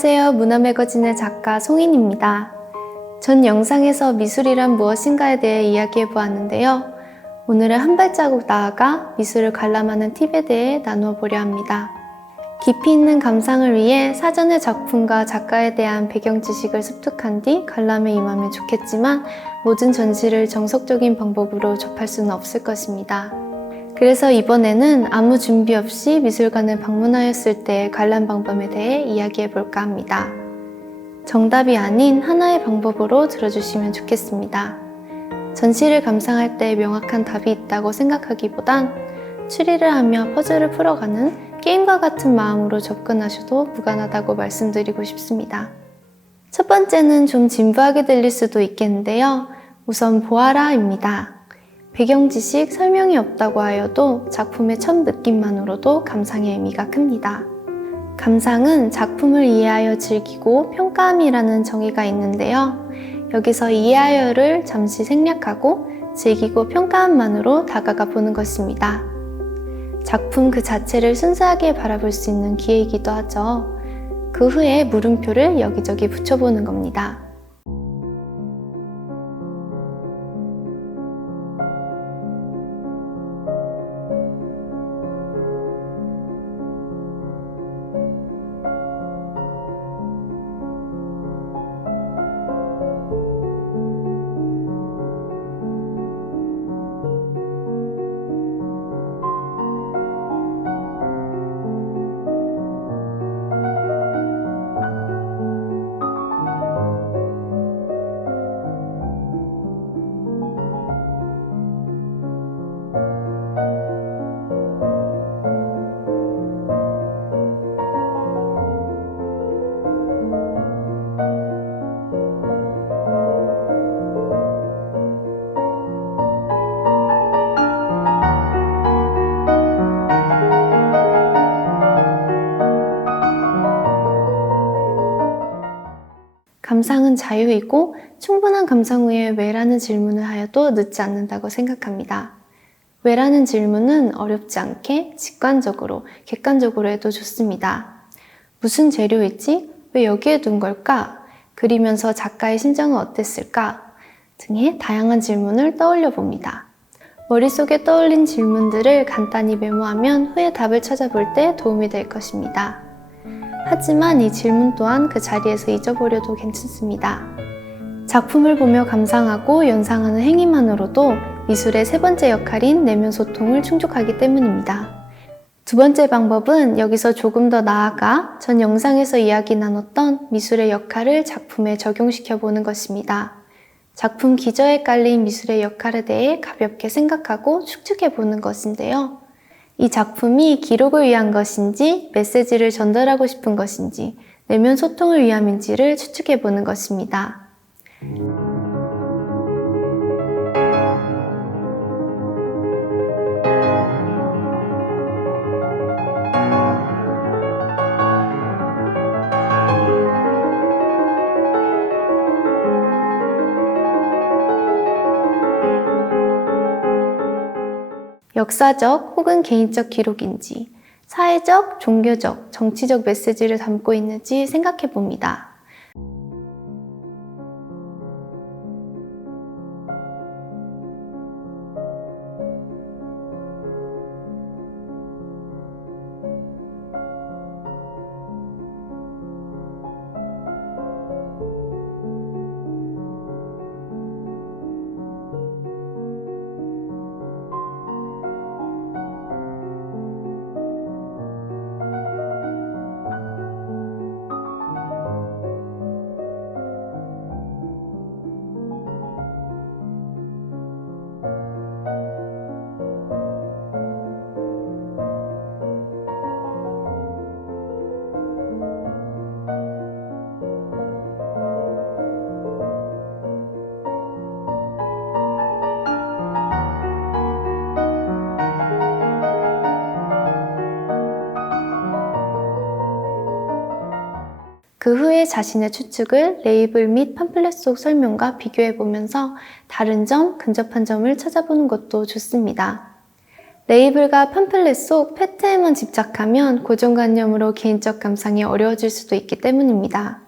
안녕하세요. 문화매거진의 작가 송인입니다. 전 영상에서 미술이란 무엇인가에 대해 이야기해 보았는데요. 오늘은 한 발자국 나아가 미술을 관람하는 팁에 대해 나누어 보려 합니다. 깊이 있는 감상을 위해 사전에 작품과 작가에 대한 배경 지식을 습득한 뒤 관람에 임하면 좋겠지만 모든 전시를 정석적인 방법으로 접할 수는 없을 것입니다. 그래서 이번에는 아무 준비 없이 미술관을 방문하였을 때의 관람 방법에 대해 이야기해 볼까 합니다. 정답이 아닌 하나의 방법으로 들어주시면 좋겠습니다. 전시를 감상할 때 명확한 답이 있다고 생각하기보단 추리를 하며 퍼즐을 풀어가는 게임과 같은 마음으로 접근하셔도 무관하다고 말씀드리고 싶습니다. 첫 번째는 좀 진부하게 들릴 수도 있겠는데요. 우선 보아라입니다. 배경 지식, 설명이 없다고 하여도 작품의 첫 느낌만으로도 감상의 의미가 큽니다. 감상은 작품을 이해하여 즐기고 평가함이라는 정의가 있는데요. 여기서 이해하여를 잠시 생략하고 즐기고 평가함만으로 다가가 보는 것입니다. 작품 그 자체를 순수하게 바라볼 수 있는 기회이기도 하죠. 그 후에 물음표를 여기저기 붙여보는 겁니다. 감상은 자유이고 충분한 감상 후에 왜라는 질문을 하여도 늦지 않는다고 생각합니다. 왜라는 질문은 어렵지 않게 직관적으로, 객관적으로 해도 좋습니다. 무슨 재료이지? 왜 여기에 둔 걸까? 그리면서 작가의 심정은 어땠을까? 등의 다양한 질문을 떠올려 봅니다. 머릿속에 떠올린 질문들을 간단히 메모하면 후에 답을 찾아볼 때 도움이 될 것입니다. 하지만 이 질문 또한 그 자리에서 잊어버려도 괜찮습니다. 작품을 보며 감상하고 연상하는 행위만으로도 미술의 세 번째 역할인 내면 소통을 충족하기 때문입니다. 두 번째 방법은 여기서 조금 더 나아가 전 영상에서 이야기 나눴던 미술의 역할을 작품에 적용시켜 보는 것입니다. 작품 기저에 깔린 미술의 역할에 대해 가볍게 생각하고 추측해 보는 것인데요. 이 작품이 기록을 위한 것인지, 메시지를 전달하고 싶은 것인지, 내면 소통을 위함인지를 추측해 보는 것입니다. 역사적 혹은 개인적 기록인지, 사회적, 종교적, 정치적 메시지를 담고 있는지 생각해 봅니다. 그 후에 자신의 추측을 레이블 및 팜플렛 속 설명과 비교해 보면서 다른 점, 근접한 점을 찾아보는 것도 좋습니다. 레이블과 팜플렛 속 팩트에만 집착하면 고정관념으로 개인적 감상이 어려워질 수도 있기 때문입니다.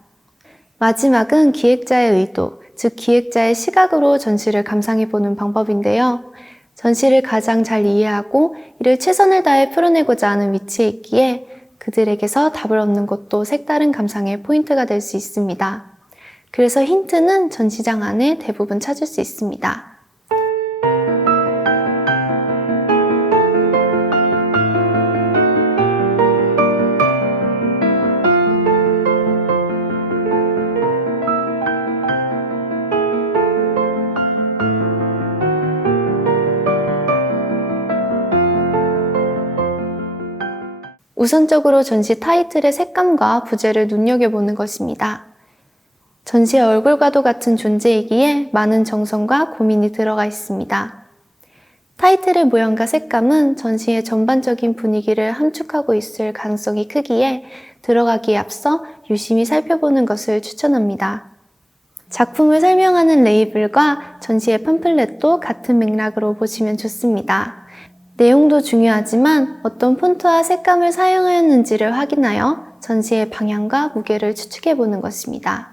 마지막은 기획자의 의도, 즉 기획자의 시각으로 전시를 감상해보는 방법인데요. 전시를 가장 잘 이해하고 이를 최선을 다해 풀어내고자 하는 위치에 있기에 그들에게서 답을 얻는 것도 색다른 감상의 포인트가 될 수 있습니다. 그래서 힌트는 전시장 안에 대부분 찾을 수 있습니다. 우선적으로 전시 타이틀의 색감과 부제를 눈여겨보는 것입니다. 전시의 얼굴과도 같은 존재이기에 많은 정성과 고민이 들어가 있습니다. 타이틀의 모양과 색감은 전시의 전반적인 분위기를 함축하고 있을 가능성이 크기에 들어가기에 앞서 유심히 살펴보는 것을 추천합니다. 작품을 설명하는 레이블과 전시의 팜플렛도 같은 맥락으로 보시면 좋습니다. 내용도 중요하지만 어떤 폰트와 색감을 사용하였는지를 확인하여 전시의 방향과 무게를 추측해 보는 것입니다.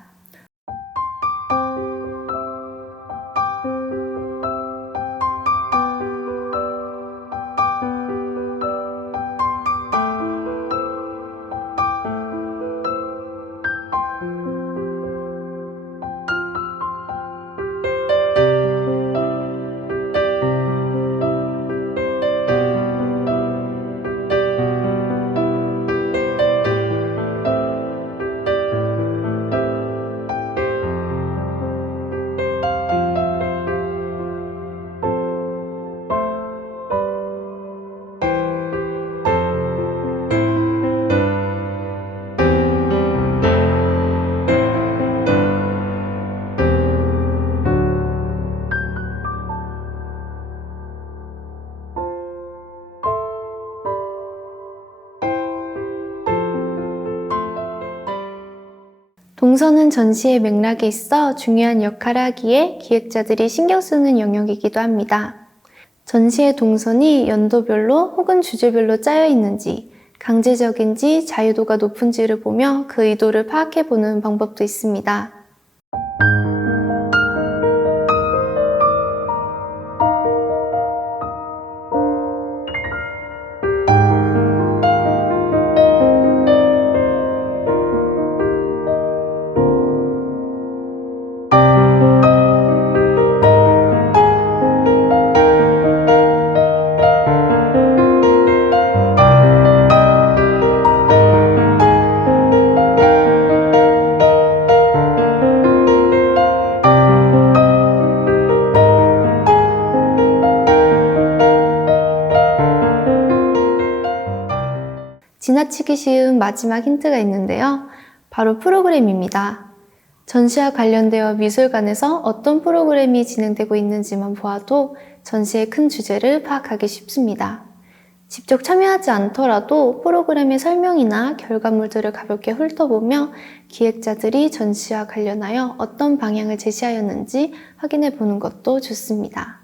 동선은 전시의 맥락에 있어 중요한 역할을 하기에 기획자들이 신경 쓰는 영역이기도 합니다. 전시의 동선이 연도별로 혹은 주제별로 짜여 있는지, 강제적인지 자유도가 높은지를 보며 그 의도를 파악해보는 방법도 있습니다. 지나치기 쉬운 마지막 힌트가 있는데요. 바로 프로그램입니다. 전시와 관련되어 미술관에서 어떤 프로그램이 진행되고 있는지만 보아도 전시의 큰 주제를 파악하기 쉽습니다. 직접 참여하지 않더라도 프로그램의 설명이나 결과물들을 가볍게 훑어보며 기획자들이 전시와 관련하여 어떤 방향을 제시하였는지 확인해 보는 것도 좋습니다.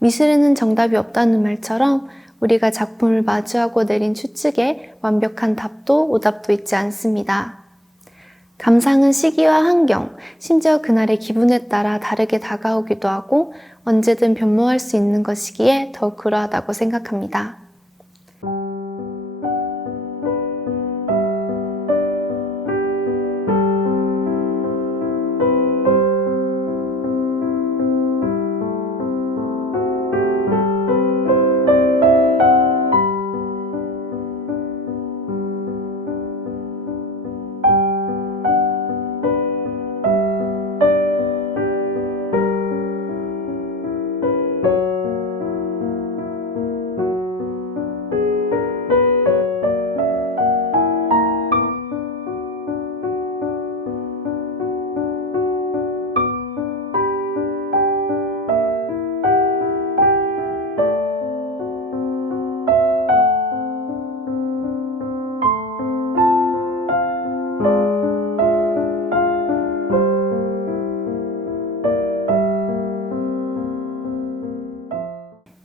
미술에는 정답이 없다는 말처럼 우리가 작품을 마주하고 내린 추측에 완벽한 답도 오답도 있지 않습니다. 감상은 시기와 환경, 심지어 그날의 기분에 따라 다르게 다가오기도 하고 언제든 변모할 수 있는 것이기에 더욱 그러하다고 생각합니다.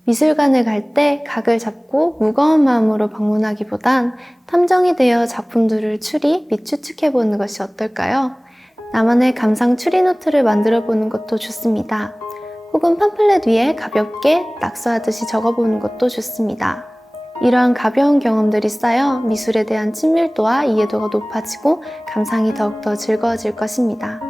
미술관을 갈 때 각을 잡고 무거운 마음으로 방문하기보단 탐정이 되어 작품들을 추리 및 추측해보는 것이 어떨까요? 나만의 감상 추리 노트를 만들어보는 것도 좋습니다. 혹은 팜플렛 위에 가볍게 낙서하듯이 적어보는 것도 좋습니다. 이러한 가벼운 경험들이 쌓여 미술에 대한 친밀도와 이해도가 높아지고 감상이 더욱더 즐거워질 것입니다.